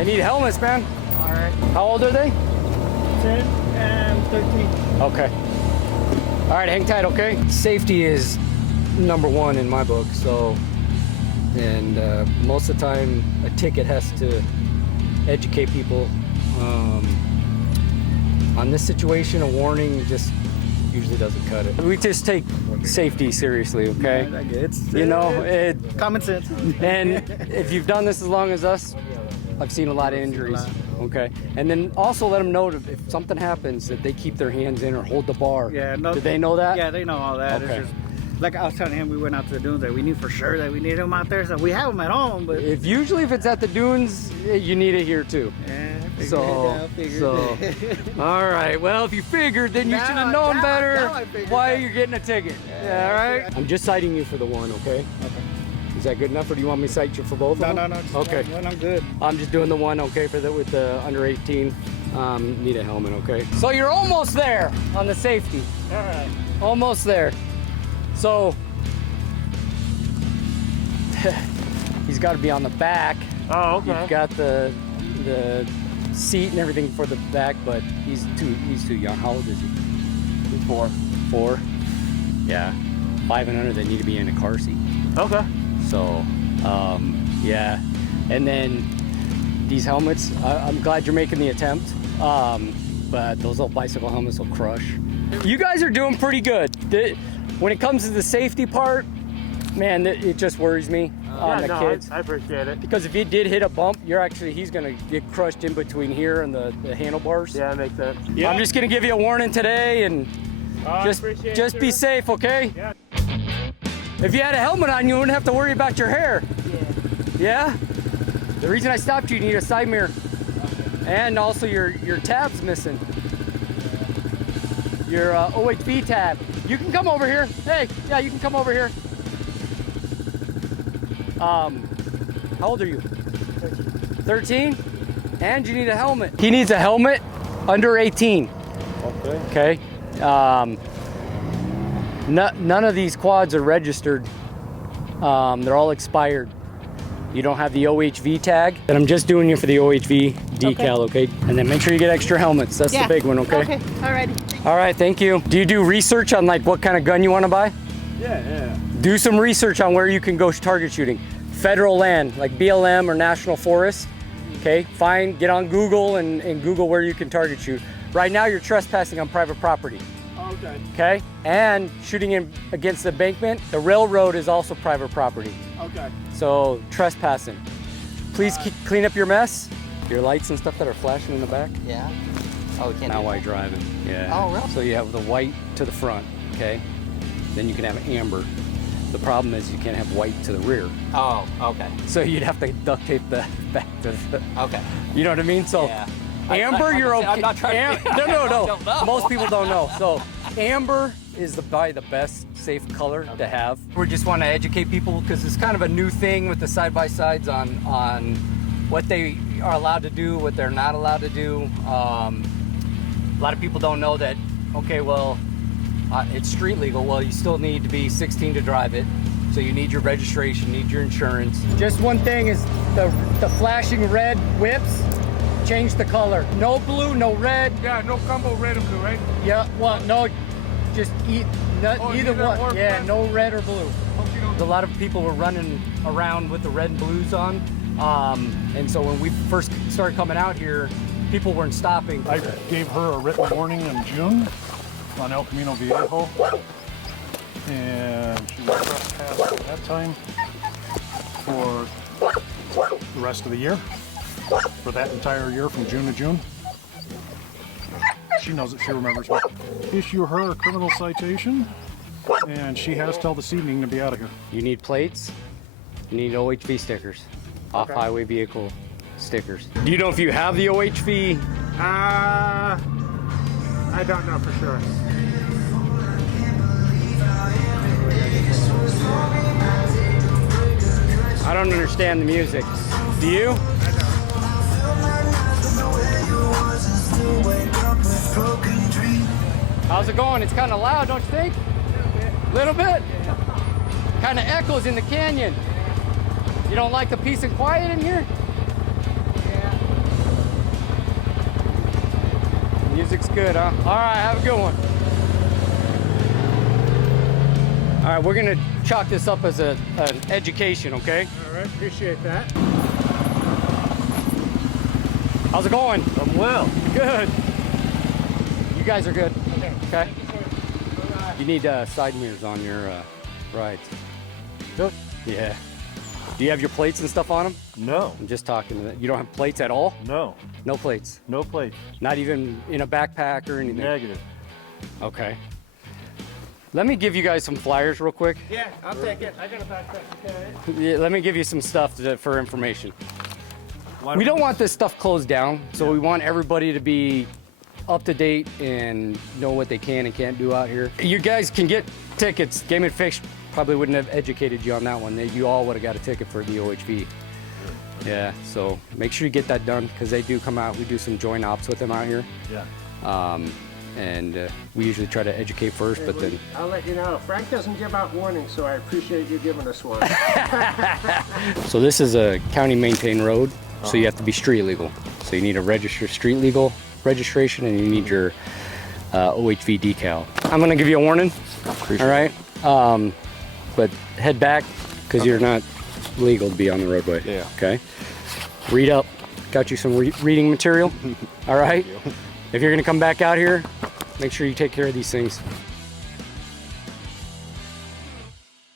They need helmets, man. All right. How old are they? 10 and 13. Okay. All right, hang tight, okay? Safety is number one in my book, so, and most of the time a ticket has to educate people. On this situation, a warning just usually doesn't cut it. We just take safety seriously, okay? Yeah, it's You know, it, common sense. and if you've done this as long as us, I've seen a lot of injuries, okay? And then also let them know that if something happens that they keep their hands in or hold the bar. Yeah, no. Did they know that? Yeah, they know all that. Okay. It's just, like I was telling him, we went out to the dunes that we knew for sure that we needed them out there. So we have them at home, but If it's at the dunes, you need it here too. yeah, I So, figured. all right. Well, if you figured, then you Now- should have known now- better now I figured why that. you're getting a ticket. Yeah, all right. I'm just citing you for the one, okay? Is that good enough, or do you want me to cite you for both of them? No. Just Okay. one, I'm good. I'm just doing the one, okay, for the with the under 18. Need a helmet, okay? So you're almost there on the safety. All right. Almost there. So he's got to be on the back. Oh, okay. You've got the seat and everything for the back, but he's too young. How old is he? He's 4. 4? Yeah. 5 and under, they need to be in a car seat. Okay. So, yeah. And then these helmets, I'm glad you're making the attempt, but those little bicycle helmets will crush. You guys are doing pretty good. When it comes to the safety part, man, it just worries me on the kids. I appreciate it. Because if he did hit a bump, he's gonna get crushed in between here and the handlebars. Yeah, that makes sense. I'm just gonna give you a warning today, and just be safe, okay? Yeah. If you had a helmet on, you wouldn't have to worry about your hair. Yeah? The reason I stopped you need a side mirror. And also your tab's missing. Your OHV tab. You can come over here. Hey, yeah, you can come over here. How old are you? 13? And you need a helmet. He needs a helmet under 18. Okay. Okay. None of these quads are registered. They're all expired. You don't have the OHV tag, and I'm just doing you for the OHV decal, okay? And then make sure you get extra helmets. That's the big one, okay? Okay, alrighty. All right, thank you. Do you do research on like what kind of gun you want to buy? Yeah. Do some research on where you can go target shooting. Federal land, like BLM or National Forest, okay? Get on Google and Google where you can target shoot. Right now, you're trespassing on private property. Okay. Okay, and shooting in against the embankment. The railroad is also private property. Okay. So trespassing. Please clean up your mess. Your lights and stuff that are flashing in the back. Yeah. Oh, we can't Now do while that. driving. Yeah. Oh, really? So you have the white to the front. Okay. Then you can have amber. The problem is you can't have white to the rear. Oh, okay. So you'd have to duct tape the back to the. Okay. You know what I mean? So. Yeah. Amber, you're okay. I'm not trying to. No. don't know. Most people don't know. So, amber is probably the best safe color to have. We just want to educate people because it's kind of a new thing with the side-by-sides on what they are allowed to do, what they're not allowed to do. A lot of people don't know that. Okay, well, it's street legal. Well, you still need to be 16 to drive it. So you need your registration, need your insurance. Just one thing is the flashing red whips. Change the color. No blue, no red. Yeah, no combo red and blue, right? Yeah, well, no, just either either one. or Yeah, red. no red or blue. A lot of people were running around with the red and blues on. And so when we first started coming out here, people weren't stopping. I gave her a written warning in June on El Camino Viejo, and she was trespassed at that time for the rest of the year, for that entire year from June to June. She knows it, she remembers me. Issue her a criminal citation, and she has till this evening to be out of here. You need plates, you need OHV stickers, off-highway vehicle stickers. Do you know if you have the OHV? I don't know for sure. I don't understand the music. Do you? How's it going? It's kind of loud, don't you think? A little bit? Kind of echoes in the canyon. You don't like the peace and quiet in here? Yeah. good, huh? All right, have a good one. All right, we're gonna chalk this up as an education, okay? All right, appreciate that. How's it going? I'm well. Good. You guys are good. Okay. You need side mirrors on your rides. Good. Yeah. Do you have your plates and stuff on them? No, I'm just talking to you. Don't have plates at all? no, No plates. no plate. Not even in a backpack or anything? Negative. Okay. Let me give you guys some flyers real quick. Yeah, I'll take it. I got a backpack. Okay. Yeah, let me give you some stuff for information. Why We don't want this stuff closed down, so we want everybody to be up to date and know what they can and can't do out here. You guys can get tickets. Game and Fish probably wouldn't have educated you on that one. You all would have got a ticket for the OHV. Yeah, so make sure you get that done because they do come out. We do some joint ops with them out here. Yeah. And we usually try to educate first, but then I'll let you know. Frank doesn't give out warnings, so I appreciate you giving us one. so this is a county maintained road, so you have to be street legal. So you need a registered street legal registration, and you need your OHV decal. I'm gonna give you a warning. All right, but head back because you're not legal to be on the roadway. Yeah. Okay. Read up. Got you some reading material. All right. If you're gonna come back out here, make sure you take care of these things.